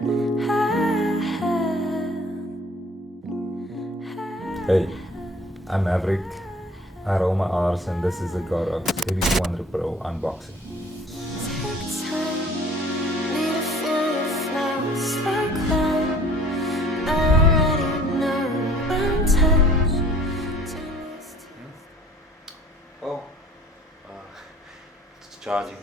Hey, I'm Maverick. I roll my R's and this is a GODOX AD200 PRO unboxing. Oh, it's charging.